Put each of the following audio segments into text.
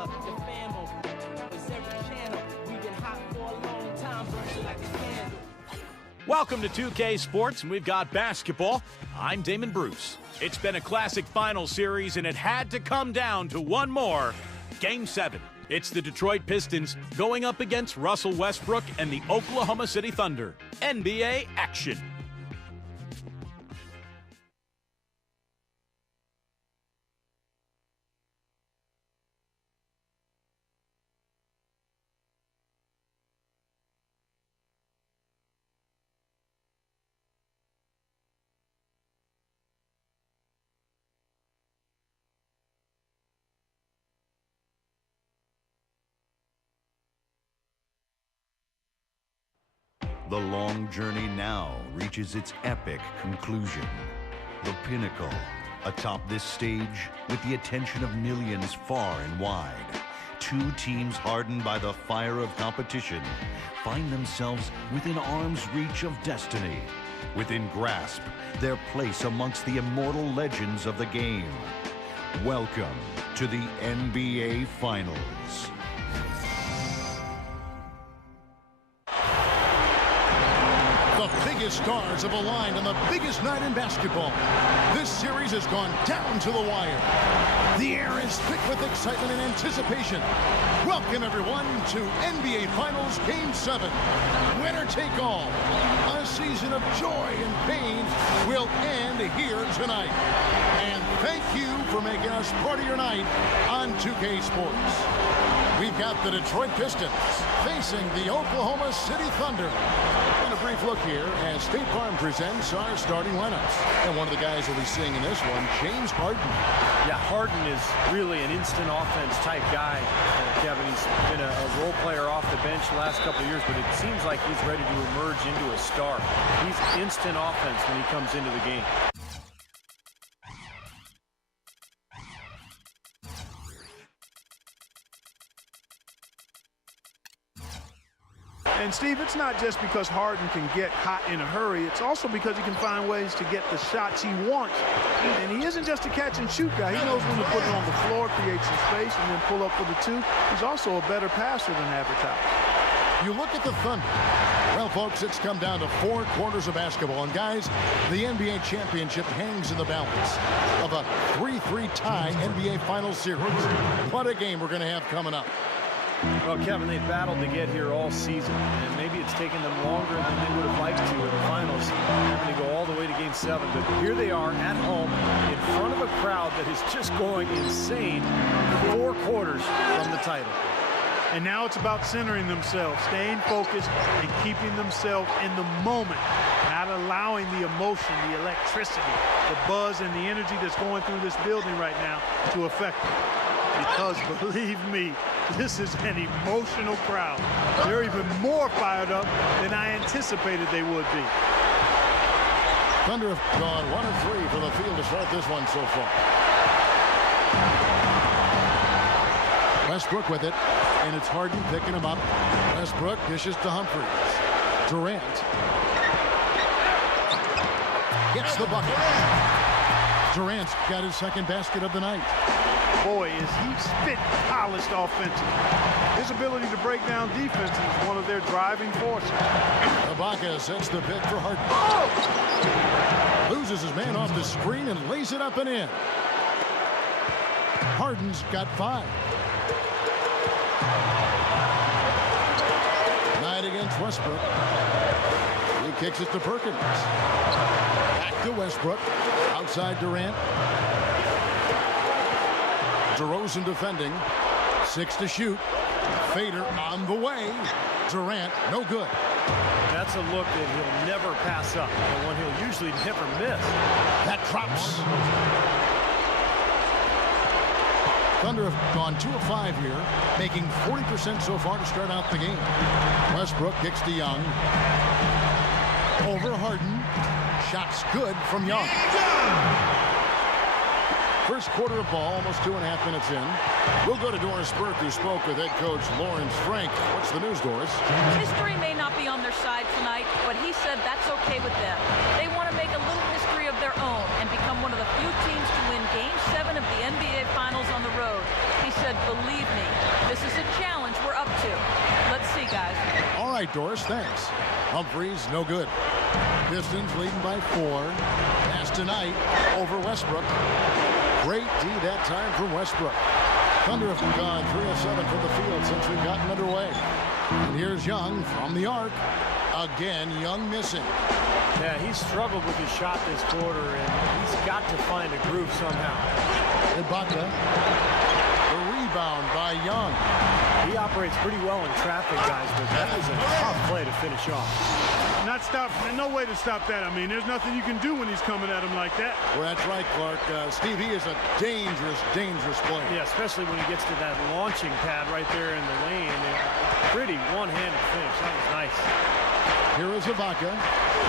color, your family. It's every channel. We've been hot for a long time, burning like a candle. Welcome to 2K Sports, and we've got basketball. I'm Damon Bruce. It's been a classic final series, and it had to come down to one more. Game 7. It's the Detroit Pistons going up against Russell Westbrook and the Oklahoma City Thunder. NBA action. The long journey now reaches its epic conclusion. The pinnacle, atop this stage, with the attention of millions far and wide. Two teams hardened by the fire of competition find themselves within arm's reach of destiny. Within grasp, their place amongst the immortal legends of the game. Welcome to the NBA Finals. The biggest stars have aligned on the biggest night in basketball. This series has gone down to the wire. The air is thick with excitement and anticipation. Welcome, everyone, to NBA Finals Game 7. Winner take all. A season of joy and pain will end here tonight. And thank you for making us part of your night on 2K Sports. We've got the Detroit Pistons facing the Oklahoma City Thunder. And a brief look here as State Farm presents our starting lineups. And one of the guys we'll be seeing in this one, James Harden. Yeah, Harden is really an instant offense type guy, Kevin. He's been a role player off the bench the last couple of years, but it seems like he's ready to emerge into a star. He's instant offense when he comes into the game. And, Steve, it's not just because Harden can get hot in a hurry. It's also because he can find ways to get the shots he wants. And he isn't just a catch-and-shoot guy. He knows when to put it on the floor, create some space, and then pull up for the two. He's also a better passer than advertised. You look at the Thunder. Well, folks, it's come down to 4 quarters of basketball. And, guys, the NBA championship hangs in the balance of a 3-3 tie NBA Finals series. What a game we're going to have coming up. Well, Kevin, they've battled to get here all season, and maybe it's taken them longer than they would have liked to in the finals, having to go all the way to Game 7. But here they are at home in front of a crowd that is just going insane 4 quarters from the title. And now it's about centering themselves, staying focused, and keeping themselves in the moment, not allowing the emotion, the electricity, the buzz, and the energy that's going through this building right now to affect them. Because, believe me, this is an emotional crowd. They're even more fired up than I anticipated they would be. Thunder have gone 1 of 3 from the field to start this one so far. Westbrook with it, and it's Harden picking him up. Westbrook dishes to Humphries. Durant gets the bucket. Durant's got his second basket of the night. Boy, is he spit polished offensively. His ability to break down defense is one of their driving forces. Ibaka sets the pick for Harden. Loses his man off the screen and lays it up and in. Harden's got 5. Knight against Westbrook. He kicks it to Perkins. Back to Westbrook. Outside Durant. DeRozan defending. 6 to shoot. Fader on the way. Durant, no good. That's a look that he'll never pass up, and one he'll usually never miss. That drops. Thunder have gone 2 of 5 here, making 40% so far to start out the game. Westbrook kicks to Young. Over Harden. Shots good from Young. First quarter of ball, almost 2.5 minutes in. We'll go to Doris Burke, who spoke with head coach Lawrence Frank. What's the news, Doris? History may not be on their side tonight, but he said that's okay with them. They want to make a little history of their own and become one of the few teams to win Game 7 of the NBA Finals on the road. He said, believe me, right, Doris. Thanks. Humphries, no good. Pistons leading by 4. Pass tonight over Westbrook. Great D that time from Westbrook. Thunder have gone 3 of 7 from the field since we've gotten underway. And here's Young from the arc. Again, Young missing. Yeah, he's struggled with his shot this quarter, and he's got to find a groove somehow. Ibaka. The rebound by Young. He operates pretty well in traffic, guys, but that was a tough play to finish off. Not stop. No way to stop that. I mean, there's nothing you can do when he's coming at him like that. Well, that's right, Clark. Steve, he is a dangerous, dangerous player. Yeah, especially when he gets to that launching pad right there in the lane. Pretty one-handed finish. That was nice. Here is Ibaka.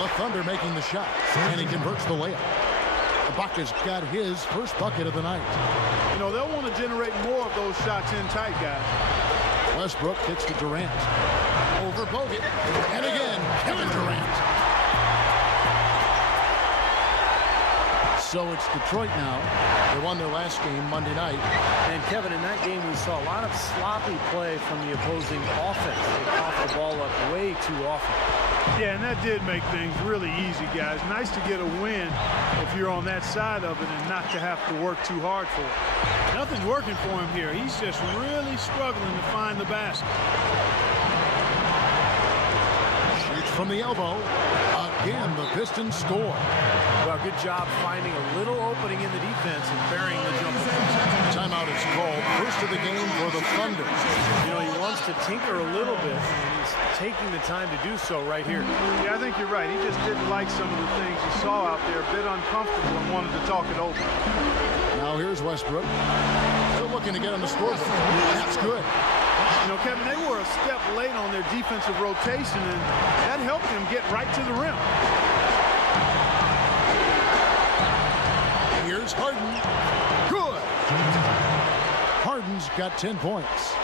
The Thunder making the shot, and he converts the layup. Ibaka's got his first bucket of the night. You know, they'll want to generate more of those shots in tight, guys. Westbrook kicks to Durant. Over Bogut. And again, Kevin Durant. So it's Detroit now. They won their last game Monday night. And Kevin, in that game, we saw a lot of sloppy play from the opposing offense. They coughed the ball up way too often. Yeah, and that did make things really easy, guys. Nice to get a win if you're on that side of it and not to have to work too hard for it. Nothing's working for him here. He's just really struggling to find the basket. Shoots from the elbow. Again, the Pistons score. Well, good job finding a little opening in the defense and burying the jumper. Timeout is called. First of the game for the Thunder. You know, he wants to tinker a little bit, and he's taking the time to do so right here. Yeah, I think you're right. He just didn't like some of the things he saw out there, a bit uncomfortable, and wanted to talk it over. Now here's Westbrook. Still looking to get on the scoreboard. That's good. You know, Kevin, they were a step late on their defensive rotation, and that helped them get right to the rim. Here's Harden. Good. Harden's got 10 points.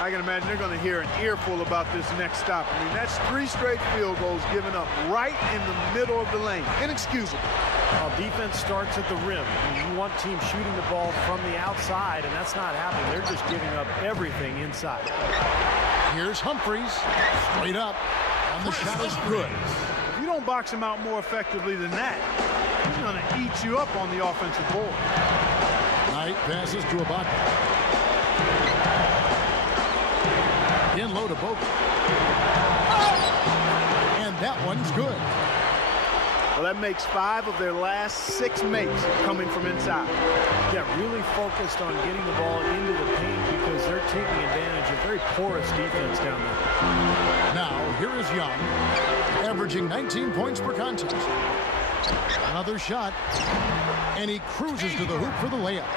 I can imagine they're going to hear an earful about this next stop. I mean, that's 3 straight field goals given up right in the middle of the lane. Inexcusable. Well, defense starts at the rim. You want teams shooting the ball from the outside, and that's not happening. They're just giving up everything inside. Here's Humphries. Straight up. And the shot is good. If you don't box him out more effectively than that, he's going to eat you up on the offensive board. Knight passes to Ibaka. In low to Bogut. And that one's good. Well, that makes 5 of their last 6 makes coming from inside. Yeah, really focused on getting the ball into the paint because they're taking advantage of very porous defense down there. Now, here is Young, averaging 19 points per contest. Another shot, and he cruises to the hoop for the layup.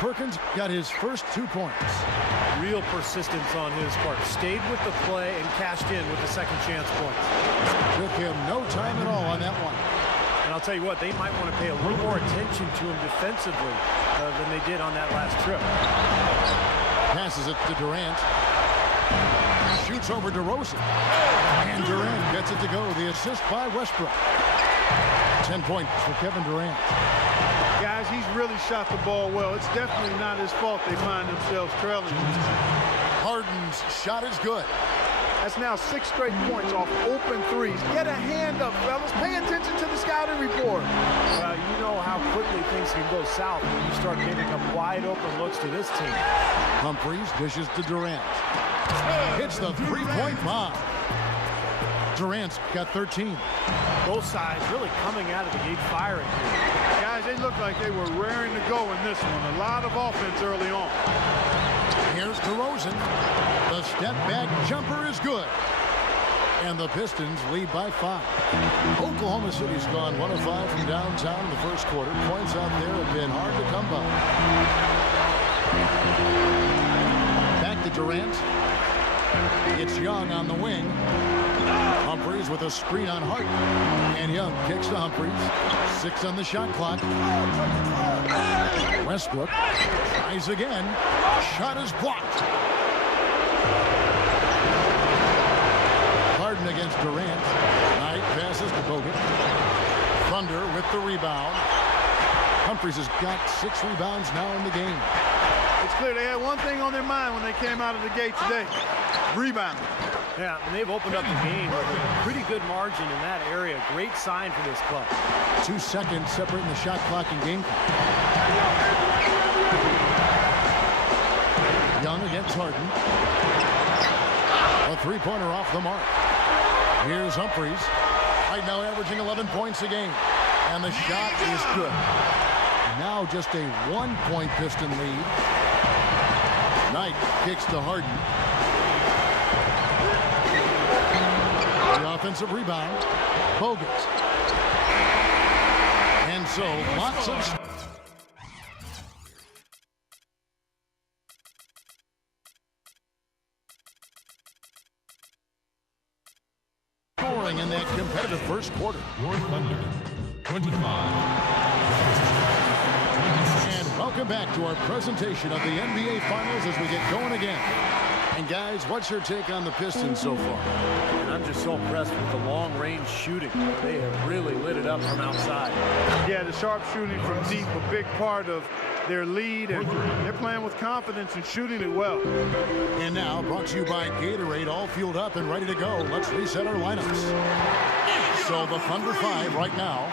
Perkins got his first 2 points. Real persistence on his part. Stayed with the play and cashed in with the second chance points. Took him no time at all on that one. And I'll tell you what, they might want to pay a little more attention to him defensively than they did on that last trip. Passes it to Durant. Shoots over DeRozan. And Durant gets it to go. The assist by Westbrook. 10 points for Kevin Durant. Guys, he's really shot the ball well. It's definitely not his fault they find themselves trailing. Harden's shot is good. That's now 6 straight points off open threes. Get a hand up, fellas. Pay attention to the scouting report. Well, you know how quickly things can go south when you start giving up wide open looks to this team. Humphries dishes to Durant. Hits the three-point bomb. Durant's got 13. Both sides really coming out of the gate firing here. Guys, they look like they were raring to go in this one. A lot of offense early on. Here's DeRozan. The step-back jumper is good. And the Pistons lead by 5. Oklahoma City's gone 1 of 5 from downtown in the first quarter. Points out there have been hard to come by. Back to Durant. It's Young on the wing. Humphries with a screen on Hart. And Young kicks to Humphries. 6 on the shot clock. Westbrook tries again. Shot is blocked. Harden against Durant. Knight passes to Bogut. Thunder with the rebound. Humphries has got 6 rebounds now in the game. It's clear they had one thing on their mind when they came out of the gate today. Rebound. Yeah, and they've opened up the game with a pretty good margin in that area. Great sign for this club. 2 seconds separating the shot clock and game clock. Young against Harden. A three-pointer off the mark. Here's Humphries. Right now averaging 11 points a game. And the shot is good. Now just a 1-point Piston lead. Knight kicks to Harden. The offensive rebound. Bogut. And so lots of scoring in that competitive first quarter. Your Thunder, 25. And welcome back to our presentation of the NBA Finals as we get going again. And guys, what's your take on the Pistons so far? And I'm just so impressed with the long-range shooting. They have really lit it up from outside. Yeah, the sharp shooting from deep, a big part of their lead, and they're playing with confidence and shooting it well. And now, brought to you by Gatorade, all fueled up and ready to go. Let's reset our lineups. So the Thunder 5 right now.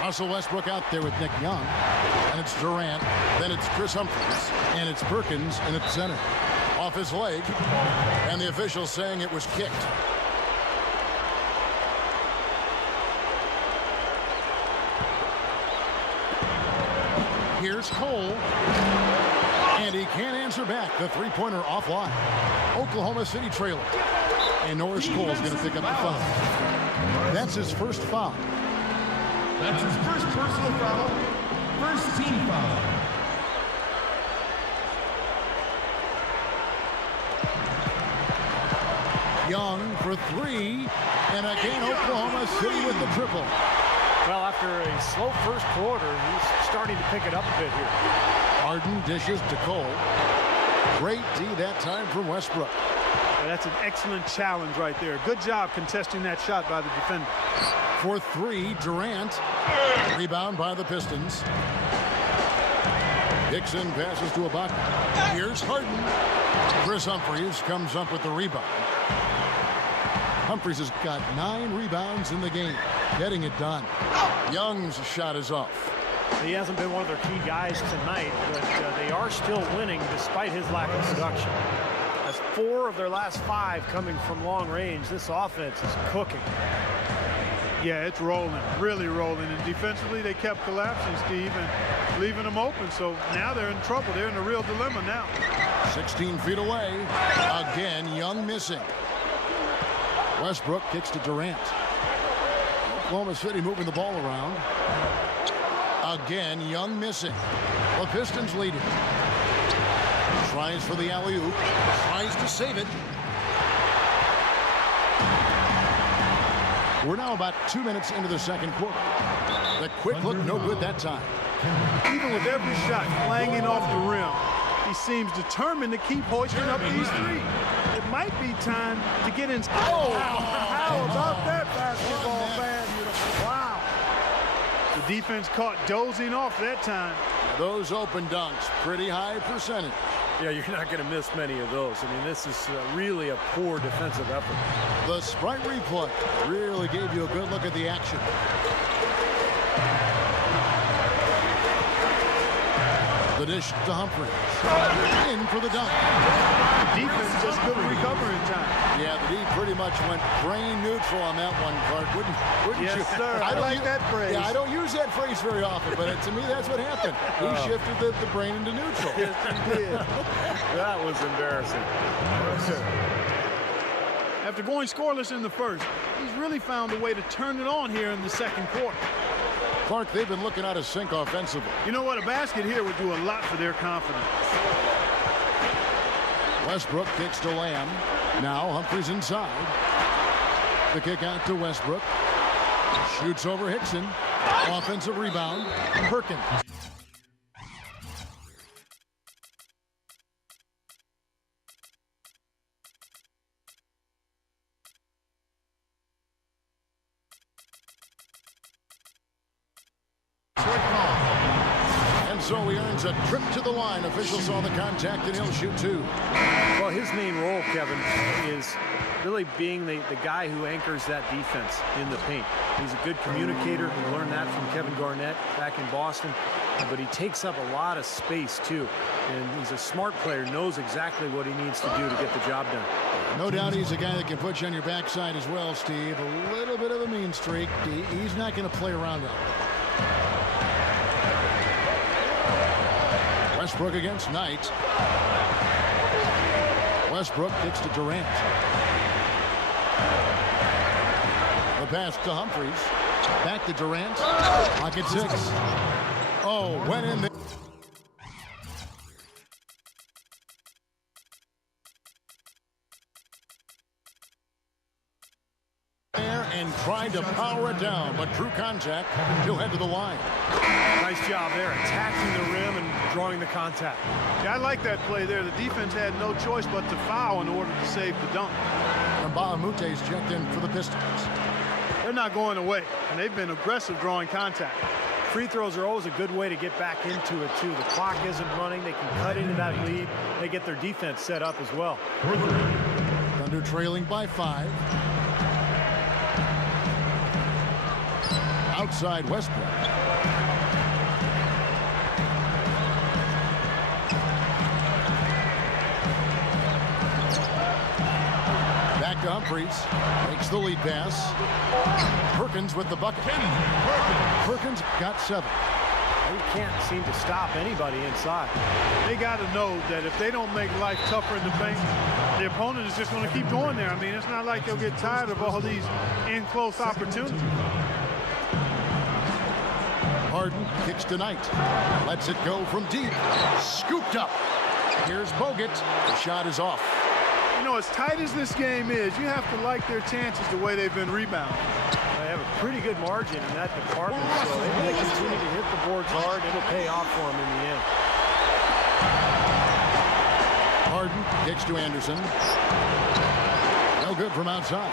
Russell Westbrook out there with Nick Young. And it's Durant. Then it's Chris Humphries. And it's Perkins in the center. Off his leg. And the official saying it was kicked. Here's Cole. And he can't answer back. The three-pointer offline. Oklahoma City trailer. And Norris Cole's going to pick up the foul. That's his first foul. That's his first personal foul, first team foul. Young for three. And again, Oklahoma City with the triple. Well, after a slow first quarter, he's starting to pick it up a bit here. Harden dishes to Cole. Great D that time from Westbrook. Well, that's an excellent challenge right there. Good job contesting that shot by the defender. For three, Durant. Rebound by the Pistons. Dixon passes to Ibaka. Here's Harden. Chris Humphries comes up with the rebound. Humphries has got 9 rebounds in the game. Getting it done. Young's shot is off. He hasn't been one of their key guys tonight, but they are still winning despite his lack of production. That's 4 of their last 5 coming from long range. This offense is cooking. Yeah, it's rolling, really rolling. And defensively, they kept collapsing, Steve, and leaving them open. So now they're in trouble. They're in a real dilemma now. 16 feet away. Again, Young missing. Westbrook kicks to Durant. Oklahoma City moving the ball around. Again, Young missing. The Pistons lead it. Tries for the alley-oop. Tries to save it. We're now about 2 minutes into the second quarter. The quick look, no good that time. Even with every shot clanging off the rim, he seems determined to keep hoisting up these three. It might be time to get in. Oh, how about that basketball, man? Wow. The defense caught dozing off that time. Those open dunks, pretty high percentage. Yeah, you're not going to miss many of those. I mean, this is really a poor defensive effort. The Sprite replay really gave you a good look at the action. The dish to Humphries. In for the dunk. Defense just couldn't recover in time. Yeah, the D pretty much went brain neutral on that one, Clark. Wouldn't Yes, you? sir. I like that phrase. Yeah, I don't use that phrase very often, but to me, that's what happened. He shifted the brain into neutral. Yes, he did. That was embarrassing. After going scoreless in the first, he's really found a way to turn it on here in the second quarter. Clark, they've been looking out of sync offensively. You know what? A basket here would do a lot for their confidence. Westbrook kicks to Lamb. Now Humphries inside. The kick out to Westbrook. Shoots over Hickson. Offensive rebound. Perkins. So he earns a trip to the line. Officials saw the contact, and he'll shoot 2. Well, his main role, Kevin, is really being the guy who anchors that defense in the paint. He's a good communicator. We learned that from Kevin Garnett back in Boston. But he takes up a lot of space, too. And he's a smart player, knows exactly what he needs to do to get the job done. No doubt he's a guy that can put you on your backside as well, Steve. A little bit of a mean streak. He's not going to play around that. Westbrook against Knight. Westbrook kicks to Durant. The pass to Humphries. Back to Durant. Pocket 6. Oh, went in there. And tried to power it down, but drew contact. He'll head to the line. Nice job there, attacking the rim and drawing the contact. Yeah, I like that play there. The defense had no choice but to foul in order to save the dunk. And Bahamute's checked in for the Pistons. They're not going away, and they've been aggressive drawing contact. Free throws are always a good way to get back into it, too. The clock isn't running. They can cut into that lead. They get their defense set up as well. Thunder trailing by 5. Outside Westbrook. Back to Humphries. Makes the lead pass. Perkins with the bucket. Perkins got 7. They can't seem to stop anybody inside. They got to know that if they don't make life tougher in the paint, the opponent is just going to keep going there. I mean, it's not like they'll get tired of all these in-close opportunities. Harden kicks to Knight. Lets it go from deep. Scooped up. Here's Bogut. The shot is off. You know, as tight as this game is, you have to like their chances the way they've been rebounding. They have a pretty good margin in that department, so if they continue to hit the boards hard, it'll pay off for them in the end. Harden kicks to Anderson. No good from outside.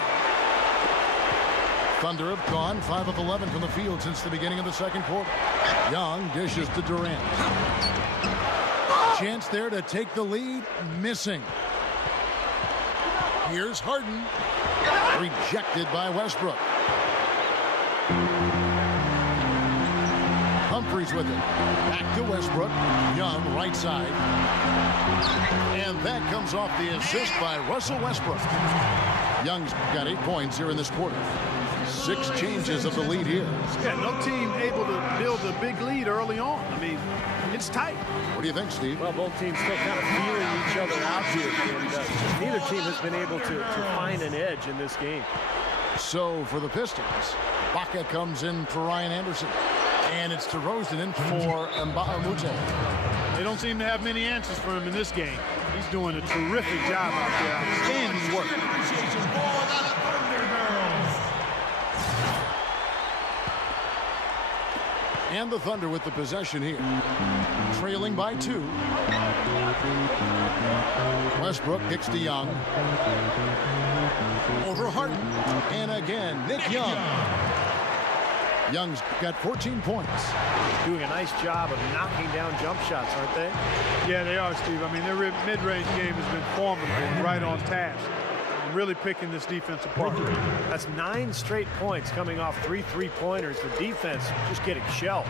Thunder have gone 5 of 11 from the field since the beginning of the second quarter. Young dishes to Durant. Chance there to take the lead. Missing. Here's Harden. Rejected by Westbrook. Humphries with it. Back to Westbrook. Young right side. And that comes off the assist by Russell Westbrook. Young's got 8 points here in this quarter. 6 changes of the lead here. Yeah, no team able to build a big lead early on. I mean, it's tight. What do you think, Steve? Well, both teams still kind of feeling each other out here. And neither team has been able to find an edge in this game. So for the Pistons, Baca comes in for Ryan Anderson. And it's DeRozan in for Mbahumute. They don't seem to have many answers for him in this game. He's doing a terrific job out there. Outstanding work. And the Thunder with the possession here. Trailing by 2. Westbrook kicks to Young. Over Harden. And again, Nick Young. Young's got 14 points. Doing a nice job of knocking down jump shots, aren't they? Yeah, they are, Steve. I mean, their mid-range game has been formidable and right on task. Really picking this defense apart. That's 9 straight points coming off 3 3-pointers. The defense just getting shelled.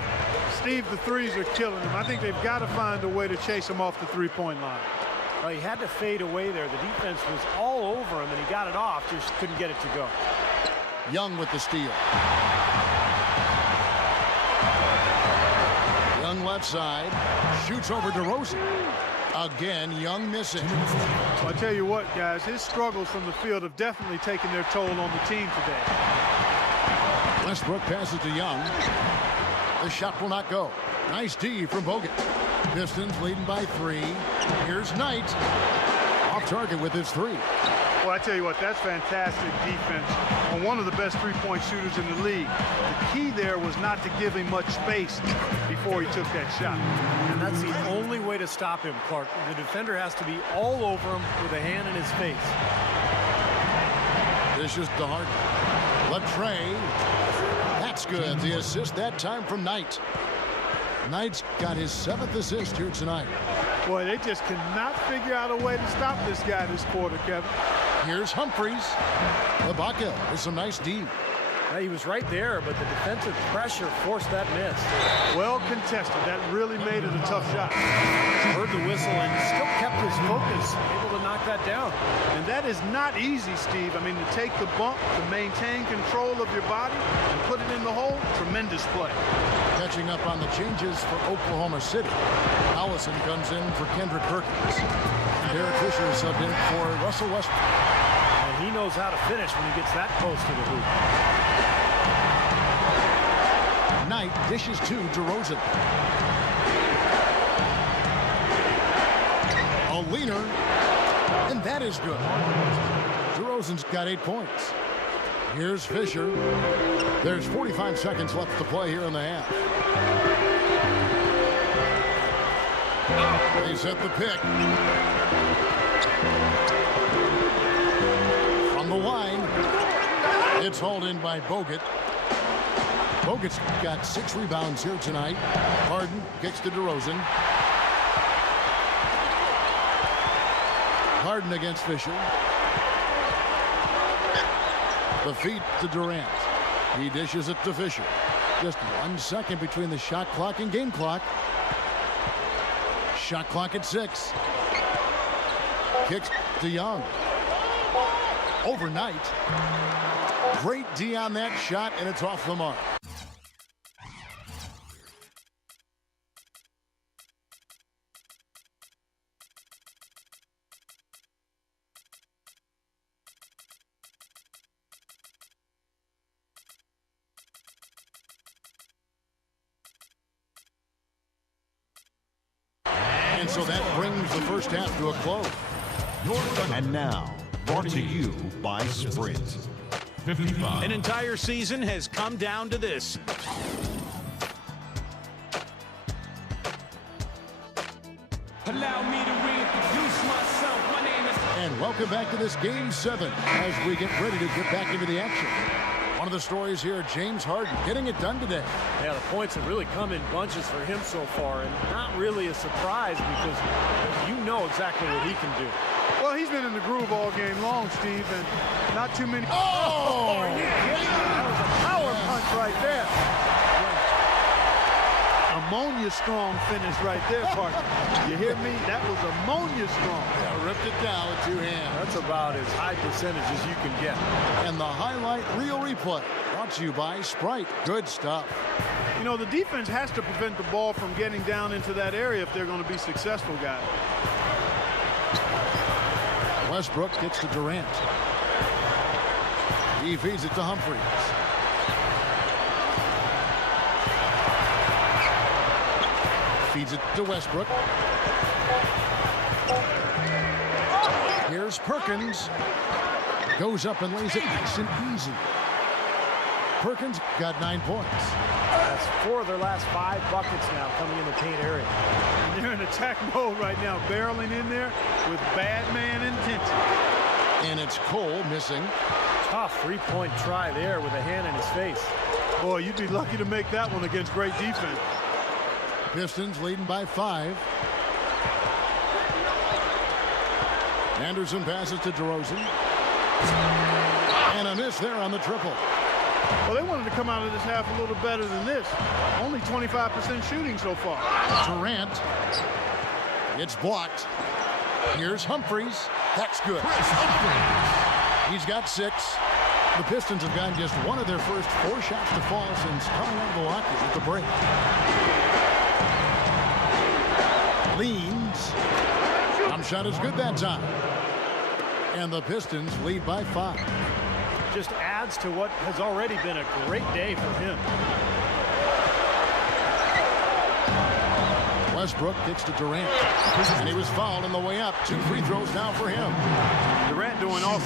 Steve, the threes are killing them. I think they've got to find a way to chase him off the three-point line. Well, he had to fade away there. The defense was all over him, and he got it off, just couldn't get it to go. Young with the steal. Young left side. Shoots over DeRozan. Again, Young missing. Well, I tell you what, guys, his struggles from the field have definitely taken their toll on the team today. Westbrook passes to Young. The shot will not go. Nice D from Bogut. Pistons leading by 3. Here's Knight. Off target with his 3. Well, I tell you what, that's fantastic defense on one of the best three-point shooters in the league. The key there was not to give him much space before he took that shot. And that's the only way to stop him, Clark. The defender has to be all over him with a hand in his face. This is the Harden. Latrey. That's good. The assist that time from Knight. Knight's got his 7th assist here tonight. Boy, they just cannot figure out a way to stop this guy this quarter, Kevin. Here's Humphries. Ibaka with some nice D. Yeah, he was right there, but the defensive pressure forced that miss. Well contested. That really made it a tough shot. Heard the whistle and still kept his focus, able to knock that down. And that is not easy, Steve. I mean, to take the bump, to maintain control of your body, and put it in the hole, tremendous play. Catching up on the changes for Oklahoma City. Allison comes in for Kendrick Perkins. Derek Fisher subbed in for Russell Westbrook. And he knows how to finish when he gets that close to the hoop. Knight dishes to DeRozan. A leaner, and that is good. DeRozan's got 8 points. Here's Fisher. There's 45 seconds left to play here in the half. They set the pick. From the line, it's hauled in by Bogut. Bogut's got 6 rebounds here tonight. Harden kicks to DeRozan. Harden against Fisher. The feed to Durant. He dishes it to Fisher. Just 1 second between the shot clock and game clock. Shot clock at 6. Kicks to Young. Overnight. Great D on that shot, and it's off the mark. And so that brings the first half to a close. And now, brought to you by Sprint. 55. An entire season has come down to this. Allow me to reintroduce myself. My name is... And welcome back to this Game 7 as we get ready to get back into the action. One of the stories here, James Harden getting it done today. Yeah, the points have really come in bunches for him so far, and not really a surprise because you know exactly what he can do. Well, he's been in the groove all game long, Steve, and not too many... Oh, are you kidding me? That was a power punch right there. Ammonia strong finish right there, partner. You hear me? That was ammonia strong. Yeah, ripped it down with 2 hands. That's about as high percentage as you can get. And the highlight reel replay brought to you by Sprite. Good stuff. You know, the defense has to prevent the ball from getting down into that area if they're going to be successful, guys. Westbrook gets to Durant. He feeds it to Humphries. Feeds it to Westbrook. Here's Perkins. Goes up and lays it nice and easy. Perkins got 9 points. That's 4 of their last 5 buckets now coming in the paint area. And they're in attack mode right now, barreling in there with bad man intention. And it's Cole missing. Tough 3-point try there with a hand in his face. Boy, you'd be lucky to make that one against great defense. Pistons leading by 5. Anderson passes to DeRozan. And a miss there on the triple. Well, they wanted to come out of this half a little better than this. Only 25% shooting so far. Durant. It's blocked. Here's Humphries. That's good. He's got 6. The Pistons have gotten just 1 of their first 4 shots to fall since coming out of the lockers at the break. Leans. Jump shot is good that time. And the Pistons lead by 5. Just adds to what has already been a great day for him. Westbrook kicks to Durant. And he was fouled on the way up. 2 free throws now for him. Durant doing all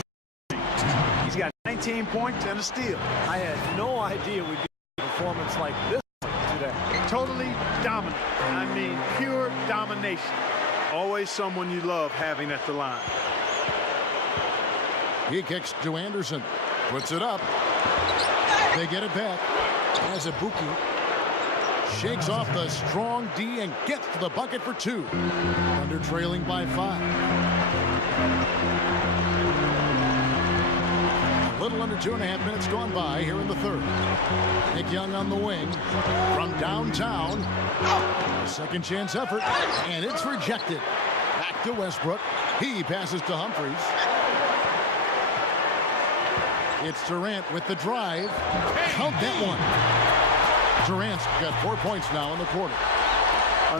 things. He's got 19 points and a steal. I had no idea we'd get a performance like this today. Totally dominant. I mean, pure domination. Always someone you love having at the line. He kicks to Anderson. Puts it up. They get it back. As Ibuki Shakes off the strong D and gets to the bucket for 2. Thunder trailing by 5. A little under 2.5 minutes gone by here in the third. Nick Young on the wing from downtown. A second chance effort, and it's rejected. Back to Westbrook. He passes to Humphries. It's Durant with the drive. Count that one. Durant's got 4 points now in the quarter.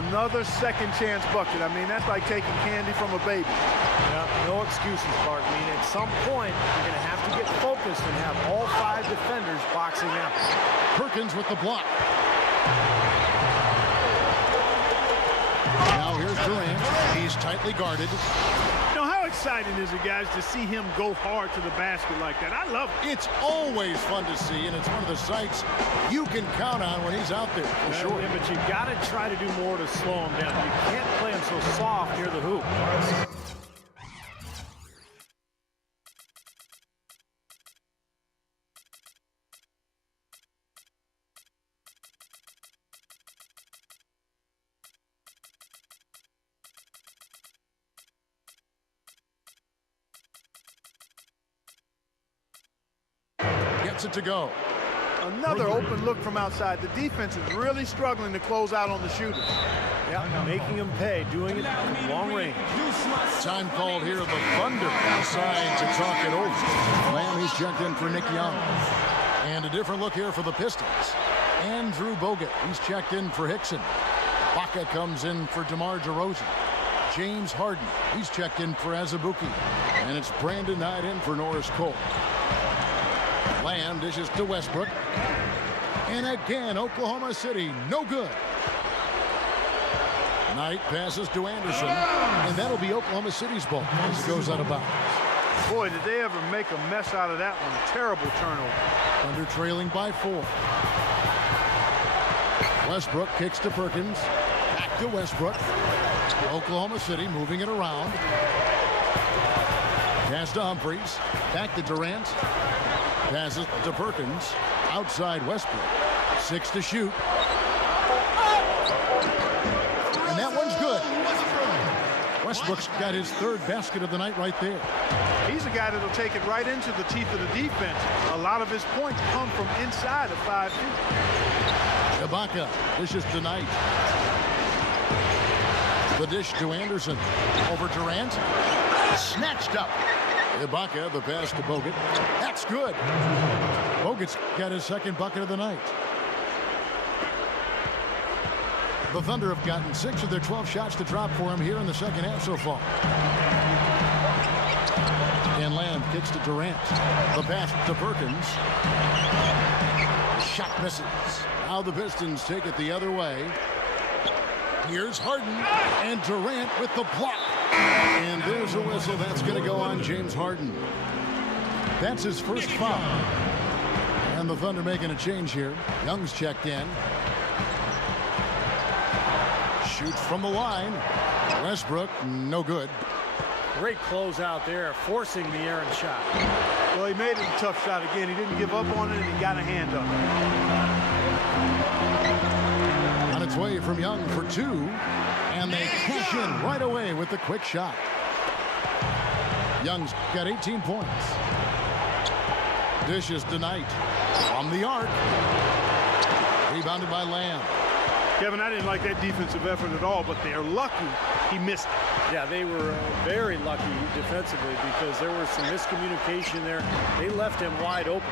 Another second chance bucket. I mean, that's like taking candy from a baby. Yeah, no excuses, Clark. I mean, at some point, you're going to have to get focused and have all 5 defenders boxing out. Perkins with the block. Now here's Durant. He's tightly guarded. How exciting is it, guys, to see him go hard to the basket like that? I love it. It's always fun to see, and it's one of the sights you can count on when he's out there, for sure. Yeah, but you got to try to do more to slow him down. You can't play him so soft near the hoop. Gets it to go. Another open look from outside. The defense is really struggling to close out on the shooters. Yeah, making them pay, doing it from long range. Time called here. The Thunder decide to talk it over. Lamb, he's checked in for Nick Young. And a different look here for the Pistons. Andrew Bogut, he's checked in for Hickson. Baca comes in for DeMar DeRozan. James Harden, he's checked in for Azubuike. And it's Brandon Knight in for Norris Cole. Lamb dishes to Westbrook. And again, Oklahoma City, no good. Knight passes to Anderson. And that'll be Oklahoma City's ball as it goes out of bounds. Boy, did they ever make a mess out of that one. Terrible turnover. Thunder trailing by 4. Westbrook kicks to Perkins. Back to Westbrook. Oklahoma City moving it around. Pass to Humphries. Back to Durant. Passes to Perkins. Outside Westbrook. 6 to shoot. And that one's good. Westbrook's got his 3rd basket of the night right there. He's a guy that'll take it right into the teeth of the defense. A lot of his points come from inside of 5 feet. Ibaka dishes to Knight. The dish to Anderson. Over Durant. Snatched up. Ibaka, the pass to Bogut. That's good. Bogut's got his 2nd bucket of the night. The Thunder have gotten 6 of their 12 shots to drop for him here in the second half so far. And Lamb kicks to Durant. The pass to Perkins. Shot misses. Now the Pistons take it the other way. Here's Harden and Durant with the block. And there's a whistle. That's going to go on James Harden. That's his first foul. And the Thunder making a change here. Young's checked in. Shoots from the line. Westbrook, no good. Great close out there, forcing the errant shot. Well, he made it a tough shot again. He didn't give up on it, and he got a hand up. On its way from Young for 2. And they cash in right away with the quick shot. Young's got 18 points. Dishes to Knight. From the arc. Rebounded by Lamb. Kevin, I didn't like that defensive effort at all, but they're lucky he missed it. Yeah, they were very lucky defensively because there was some miscommunication there. They left him wide open.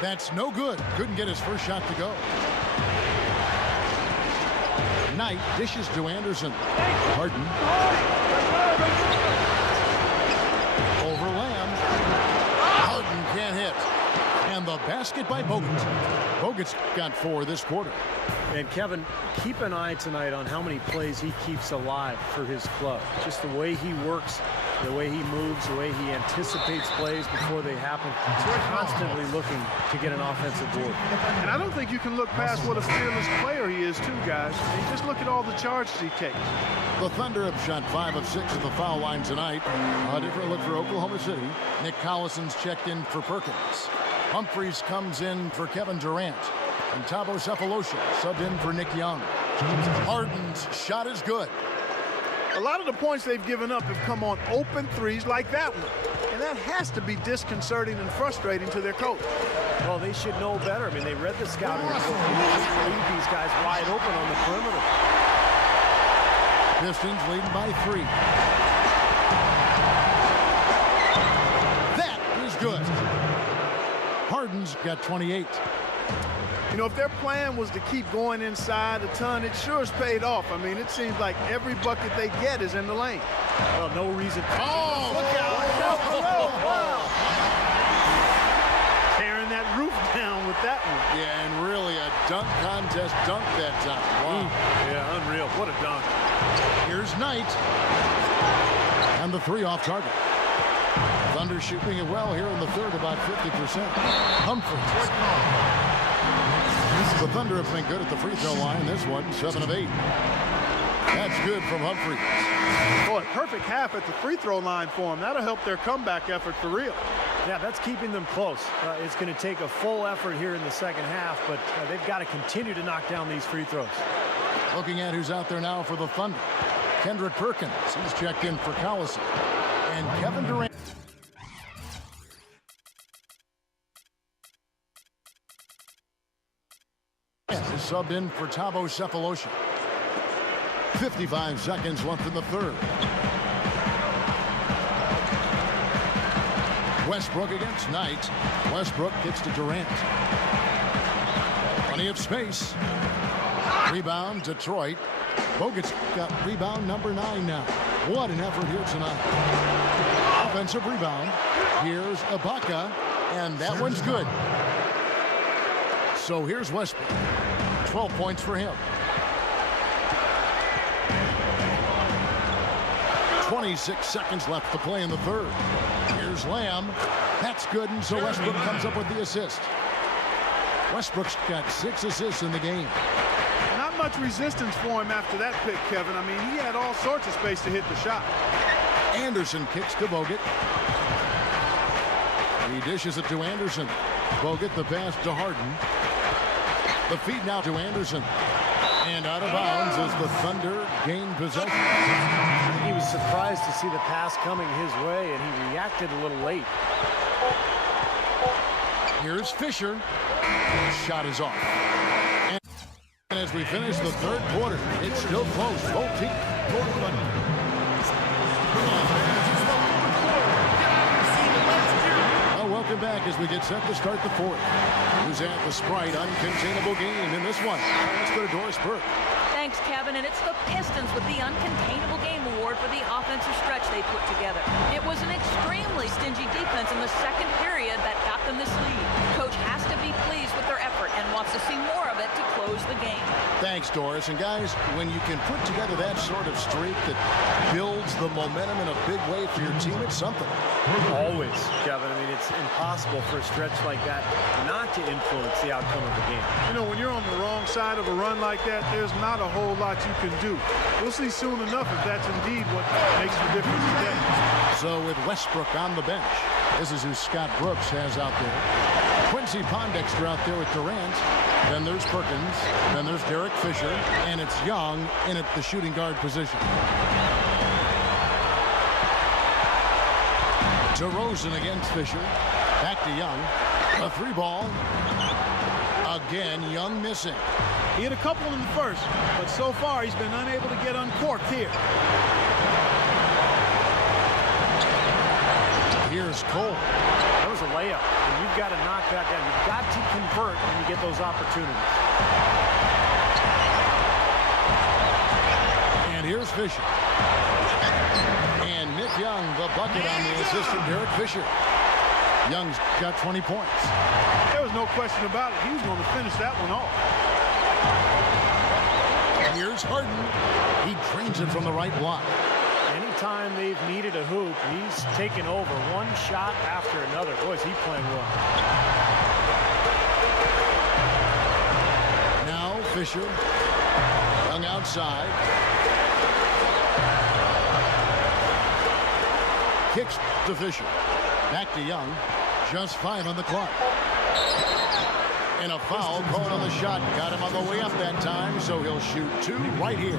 That's no good. Couldn't get his first shot to go. Knight dishes to Anderson. Harden. Over Lamb. Harden can't hit. And the basket by Bogut. Bogut's got 4 this quarter. And Kevin, keep an eye tonight on how many plays he keeps alive for his club. Just the way he works, the way he moves, the way he anticipates plays before they happen. He's constantly looking to get an offensive board. And I don't think you can look past what a fearless player he is, too, guys. I mean, just look at all the charges he takes. The Thunder have shot 5 of 6 at the foul line tonight. A different look for Oklahoma City. Nick Collison's checked in for Perkins. Humphries comes in for Kevin Durant. And Thabo Cephalosha subbed in for Nick Young. Harden's shot is good. A lot of the points they've given up have come on open threes like that one. And that has to be disconcerting and frustrating to their coach. Well, they should know better. I mean, they read the scouting report. They leave these guys wide open on the perimeter. Pistons leading by 3. That is good. Harden's got 28. You know, if their plan was to keep going inside a ton, it sure has paid off. I mean, it seems like every bucket they get is in the lane. Well, no reason. Oh, look out. Wow. Tearing that roof down with that one. Yeah, and really a dunk contest dunk that time. Wow. Yeah, unreal. What a dunk. Here's Knight. And the 3 off target. Thunder shooting it well here in the third, about 50%. Humphries. The Thunder have been good at the free throw line. This one, 7 of 8. That's good from Humphries. Boy, perfect half at the free throw line for them. That'll help their comeback effort for real. Yeah, that's keeping them close. It's going to take a full effort here in the second half, but they've got to continue to knock down these free throws. Looking at who's out there now for the Thunder. Kendrick Perkins. He's checked in for Collison. And Kevin Durant. Is subbed in for Thabo Cephalosha. 55 seconds left in the third. Westbrook against Knight. Westbrook gets to Durant. Plenty of space. Rebound, Detroit. Bogut's got rebound number 9 now. What an effort here tonight. Offensive rebound. Here's Ibaka, and that one's good. So here's Westbrook. 12 points for him. 26 seconds left to play in the third. Here's Lamb. That's good, and so Westbrook comes up with the assist. Westbrook's got 6 assists in the game. Not much resistance for him after that pick, Kevin. I mean, he had all sorts of space to hit the shot. Anderson kicks to Bogut. He dishes it to Anderson. Bogut the pass to Harden. The feed now to Anderson. And out of bounds as the Thunder gain possession. He was surprised to see the pass coming his way, and he reacted a little late. Here's Fisher. Shot is off. And as we finish the third quarter, it's still close. Both teams. Welcome back as we get set to start the fourth. Who's at the Sprite uncontainable game in this one? Let's go to Doris Burke. Thanks, Kevin, and it's the Pistons with the Uncontainable Game Award for the offensive stretch they put together. It was an extremely stingy defense in the second period that got them this lead. Coach has to be pleased with their effort and wants to see more of it to close the game. Thanks, Doris. And guys, when you can put together that sort of streak that builds the momentum in a big way for your team, it's something. Always, Kevin. I mean, it's impossible for a stretch like that not to influence the outcome of the game. You know, when you're on the wrong side of a run like that, there's not a whole lot you can do. We'll see soon enough if that's indeed what makes the difference today. So with Westbrook on the bench, this is who Scott Brooks has out there. Quincy Pondexter out there with Durant. Then there's Perkins. Then there's Derek Fisher. And it's Young in at the shooting guard position. DeRozan against Fisher. Back to Young. A 3-ball. Again, Young missing. He had a couple in the first, but so far he's been unable to get uncorked here. Here's Cole. That was a layup, and you've got to knock that down. You've got to convert when you get those opportunities. And here's Fisher. And Nick Young, the bucket on the assist from Derek Fisher. Young's got 20 points. There was no question about it. He was going to finish that one off. Here's Harden. He drains it from the right block. Anytime they've needed a hoop, he's taken over one shot after another. Boy, is he playing well. Now Fisher. Young outside. Kicks to Fisher. Back to Young. Just 5 on the clock. And a foul called on the shot. Got him on the way up that time, so he'll shoot 2 right here.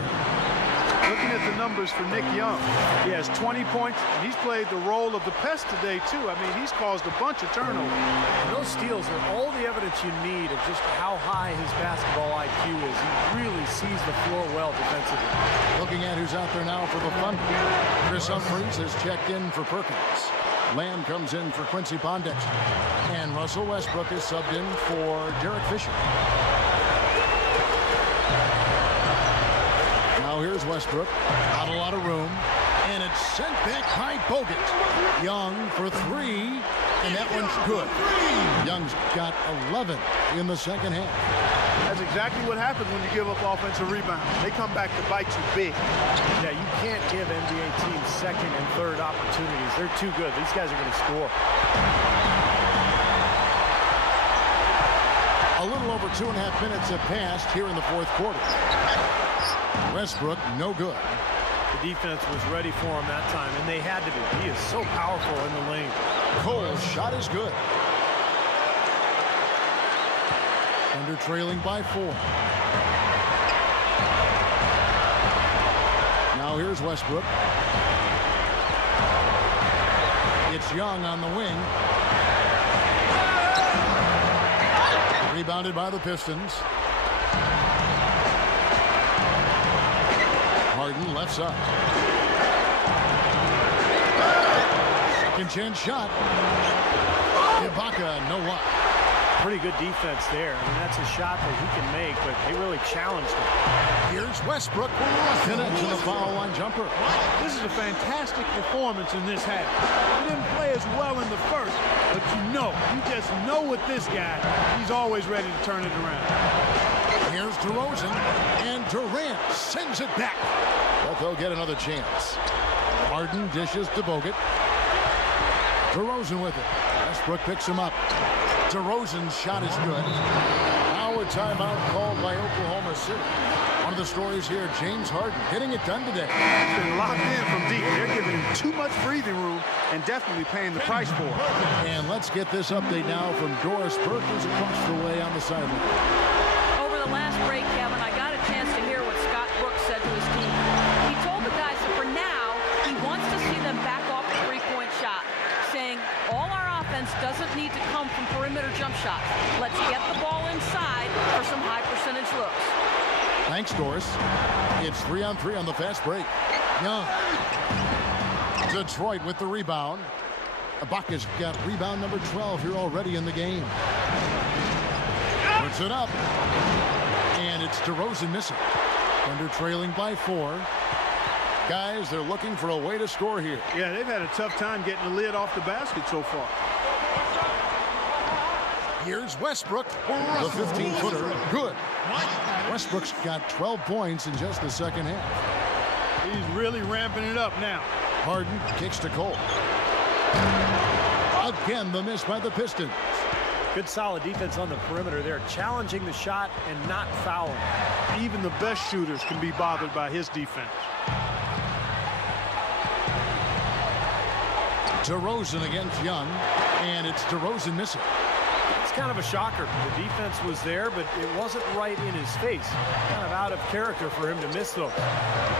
Looking at the numbers for Nick Young, he has 20 points, and he's played the role of the pest today, too. I mean, he's caused a bunch of turnovers. And those steals are all the evidence you need of just how high his basketball IQ is. He really sees the floor well defensively. Looking at who's out there now for the Thunder. Chris Humphries has checked in for Perkins. Lamb comes in for Quincy Pondexter. And Russell Westbrook is subbed in for Derek Fisher. Now here's Westbrook. Not a lot of room. And it's sent back by Bogut. Young for 3. And that one's good. Young's got 11 in the second half. That's exactly what happens when you give up offensive rebounds. They come back to bite you big. Yeah, you can't give NBA teams second and third opportunities. They're too good. These guys are going to score. A little over 2.5 minutes have passed here in the fourth quarter. Westbrook, no good. The defense was ready for him that time, and they had to be. He is so powerful in the lane. Cole's shot is good. Thunder trailing by 4. Now here's Westbrook. It's Young on the wing. Rebounded by the Pistons. Harden left side. Second chance shot. Ibaka, no luck. Pretty good defense there. I mean, that's a shot that he can make, but they really challenged him. Here's Westbrook. Connects to the foul line jumper. This is a fantastic performance in this half. He didn't play as well in the first, but you just know with this guy, he's always ready to turn it around. Here's DeRozan, and Durant sends it back. But they'll get another chance. Harden dishes to Bogut. DeRozan with it. Westbrook picks him up. DeRozan's shot is good. Now a timeout called by Oklahoma City. One of the stories here, James Harden getting it done today. He's been locked in from deep. They're giving him too much breathing room and definitely paying the price for it. And let's get this update now from Doris Burke, who's across the way on the sideline. Over the last break, Kevin, I got a chance to hear what Scott Brooks said to his team. He told the guys that for now, he wants to see them back off the three-point shot, saying all our offense doesn't need to come from perimeter jump shots. Let's get the ball inside for some high percentage looks. Thanks, Doris. It's 3-on-3 on the fast break. Young. Detroit with the rebound. Ibaka's got rebound number 12 here already in the game. Puts it up. And it's DeRozan missing. Thunder trailing by 4. Guys, they're looking for a way to score here. Yeah, they've had a tough time getting the lid off the basket so far. Here's Westbrook. The 15-footer. Good. Westbrook's got 12 points in just the second half. He's really ramping it up now. Harden kicks to Cole. Again, the miss by the Pistons. Good solid defense on the perimeter there, challenging the shot and not fouling. Even the best shooters can be bothered by his defense. DeRozan against Young, and it's DeRozan missing. It's kind of a shocker. The defense was there, but it wasn't right in his face. Kind of out of character for him to miss those.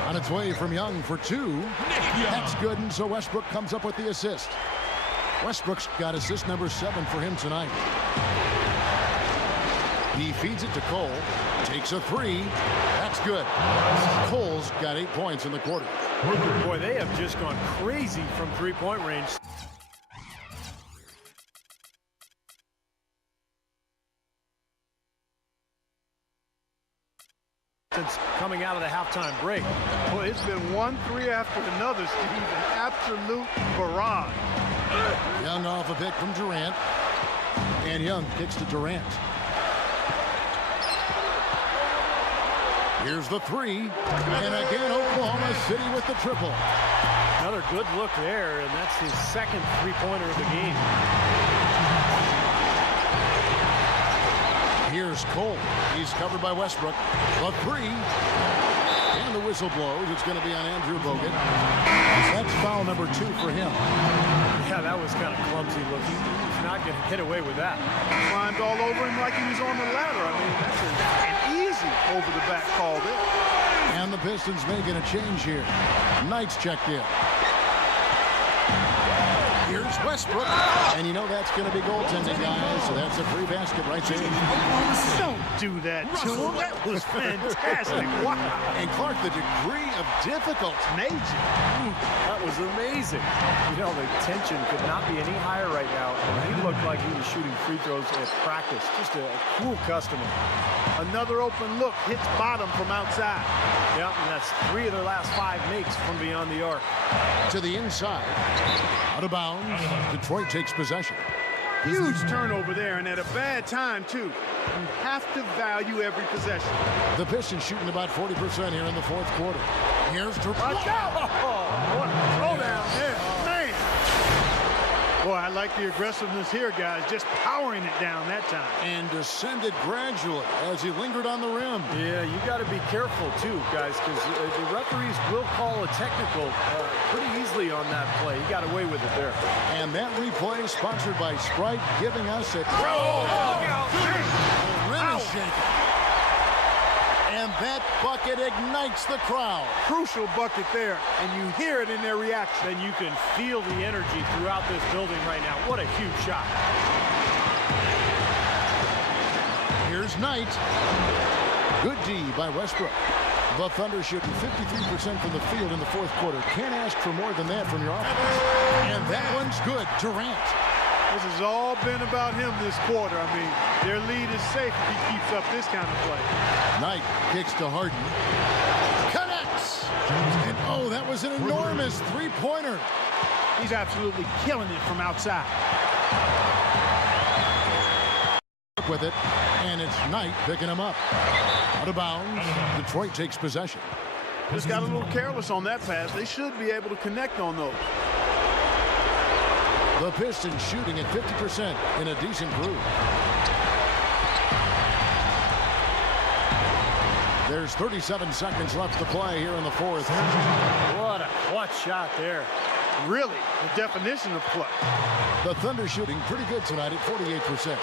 On its way from Young for 2. That's good, and so Westbrook comes up with the assist. Westbrook's got assist number 7 for him tonight. He feeds it to Cole. Takes a 3. That's good. Cole's got 8 points in the quarter. Boy, they have just gone crazy from three-point range. Since coming out of the halftime break. Well, it's been 1 3 after another, Steve. An absolute barrage. Young off a pick from Durant. And Young kicks to Durant. Here's the 3. And again, Oklahoma City with the triple. Another good look there, and that's his second three-pointer of the game. Here's Cole. He's covered by Westbrook. The 3. And the whistle blows. It's going to be on Andrew Bogut. That's foul number 2 for him. Yeah, Yeah, that was kind of clumsy looking. He's not going to get away with that. Climbed all over him like he was on the ladder. I mean, that's an easy over-the-back call there. And the Pistons making a change here. Knight's checked in. Here's Westbrook. And you know that's going to be goaltending, guys. So that's a free basket right there. Don't do that to him. That was fantastic. Wow. And Clark, the degree of difficulty. Major. That was amazing. You know, the tension could not be any higher right now. And he looked like he was shooting free throws at practice. Just a cool customer. Another open look. Hits bottom from outside. Yeah, and that's 3 of their last 5 makes from beyond the arc. To the inside. Out of bounds. Detroit takes possession. Huge turnover there, and at a bad time, too. You have to value every possession. The Pistons shooting about 40% here in the fourth quarter. Here's to Watch out! Oh, what a throwdown there, man! Boy, I like the aggressiveness here, guys. Just powering it down that time. And descended gradually as he lingered on the rim. Yeah, you got to be careful, too, guys, because the referees will call a technical pretty easily on that play. He got away with it there. And that replay sponsored by Sprite, giving us a rim shaker. And that bucket ignites the crowd. Crucial bucket there, and you hear it in their reaction. And you can feel the energy throughout this building right now. What a huge shot. Here's Knight. Good D by Westbrook. The Thunder shooting 53% from the field in the fourth quarter. Can't ask for more than that from your offense. And that one's good. Durant. This has all been about him this quarter. I mean, their lead is safe if he keeps up this kind of play. Knight kicks to Harden. Connects! And oh, that was an enormous three-pointer. He's absolutely killing it from outside. With it, and it's Knight picking him up. Out of bounds. Detroit takes possession. Just got a little careless on that pass. They should be able to connect on those. The Pistons shooting at 50% in a decent groove. There's 37 seconds left to play here in the fourth. What a clutch shot there. Really, the definition of clutch. The Thunder shooting pretty good tonight at 48%.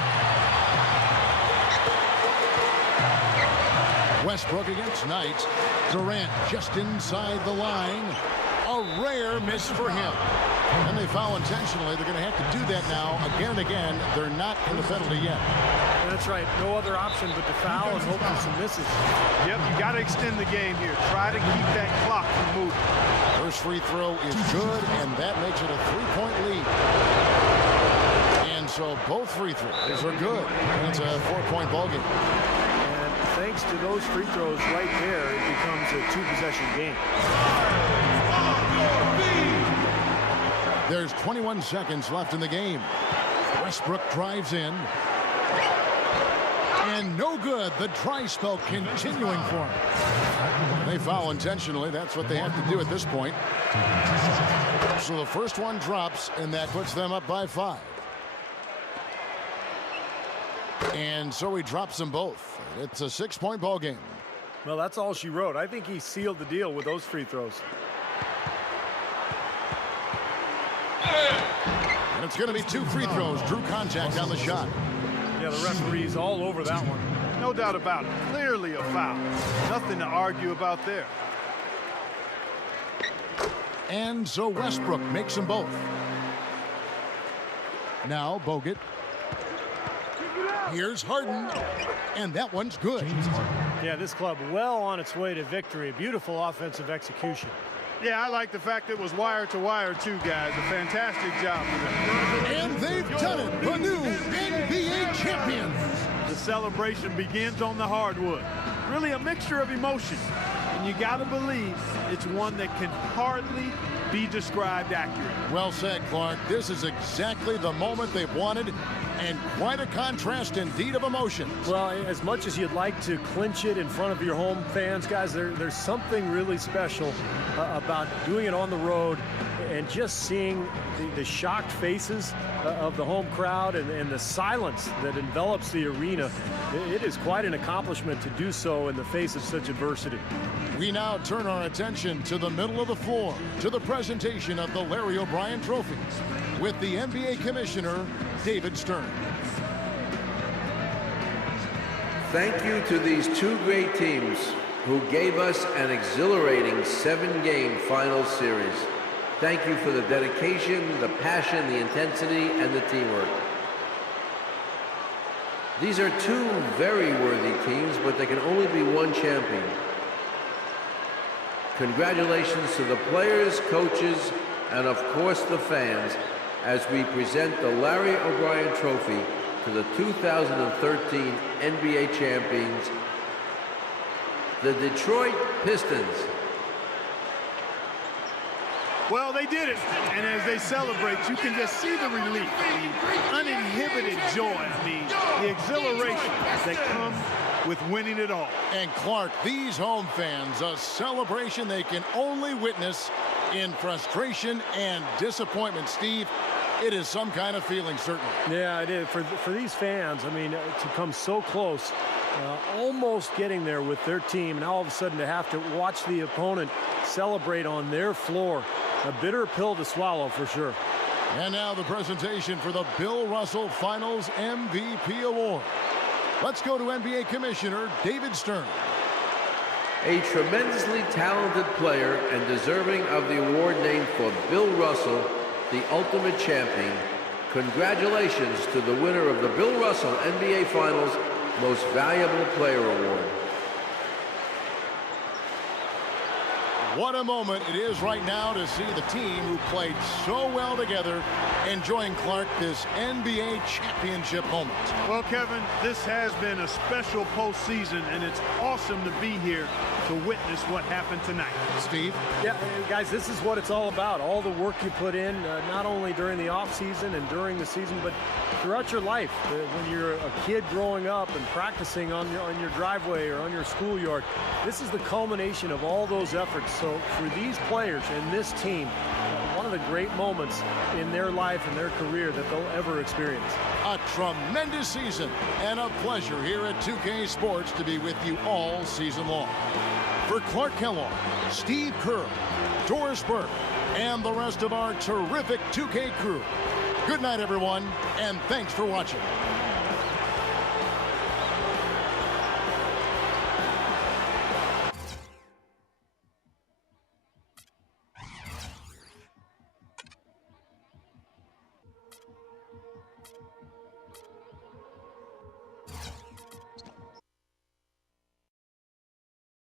Westbrook against Knight. Durant just inside the line. A rare miss for him. And they foul intentionally. They're going to have to do that now again and again. They're not in the penalty yet. That's right. No other option but to foul and hope for some misses. Yep, you got to extend the game here. Try to keep that clock from moving. First free throw is good, and that makes it a 3-point lead. And so both free throws are good. It's a 4-point ball game. And thanks to those free throws right there, it becomes a 2-possession game. There's 21 seconds left in the game. Westbrook drives in. And no good. The dry spell continuing for him. They foul intentionally. That's what they have to do at this point. So the first one drops, and that puts them up by 5. And so he drops them both. It's a 6-point ball game. Well, that's all she wrote. I think he sealed the deal with those free throws. And it's going to be 2 free throws. Drew contact on the shot. Yeah, the referee's all over that one. No doubt about it. Clearly a foul. Nothing to argue about there. And so Westbrook makes them both. Now Bogut. Here's Harden. And that one's good. Yeah, this club well on its way to victory. Beautiful offensive execution. Yeah, I like the fact it was wire to wire too, guys. A fantastic job for them. And they've done it. The new NBA champions. The celebration begins on the hardwood. Really a mixture of emotion. And you got to believe it's one that can hardly be described accurately. Well said, Clark. This is exactly the moment they've wanted, and quite a contrast indeed of emotions. Well, as much as you'd like to clinch it in front of your home fans, guys, there's something really special about doing it on the road and just seeing the shocked faces of the home crowd and the silence that envelops the arena. It is quite an accomplishment to do so in the face of such adversity. We now turn our attention to the middle of the floor to the presentation of the Larry O'Brien Trophy with the NBA Commissioner, David Stern. Thank you to these two great teams who gave us an exhilarating 7-game final series. Thank you for the dedication, the passion, the intensity, and the teamwork. These are two very worthy teams, but there can only be one champion. Congratulations to the players, coaches, and of course the fans as we present the Larry O'Brien Trophy to the 2013 NBA champions, the Detroit Pistons. Well, they did it, and as they celebrate, you can just see the relief, the uninhibited joy, the exhilaration that comes with winning it all. And Clark, these home fans, a celebration they can only witness in frustration and disappointment. Steve, it is some kind of feeling, certainly. Yeah, it is. For these fans, I mean, to come so close, almost getting there with their team, and all of a sudden to have to watch the opponent celebrate on their floor. A bitter pill to swallow for sure. And now the presentation for the Bill Russell Finals MVP Award. Let's go to NBA Commissioner David Stern. A tremendously talented player and deserving of the award named for Bill Russell, the ultimate champion. Congratulations to the winner of the Bill Russell NBA Finals Most Valuable Player Award. What a moment it is right now to see the team who played so well together enjoying, Clark, this NBA championship moment. Well, Kevin, this has been a special postseason, and it's awesome to be here to witness what happened tonight. Steve? Yeah, guys, this is what it's all about. All the work you put in, not only during the offseason and during the season, but throughout your life. When you're a kid growing up and practicing on your driveway or on your schoolyard, this is the culmination of all those efforts. So for these players and this team, one of the great moments in their life and their career that they'll ever experience. A tremendous season and a pleasure here at 2K Sports to be with you all season long. For Clark Kellogg, Steve Kerr, Doris Burke, and the rest of our terrific 2K crew, good night, everyone, and thanks for watching.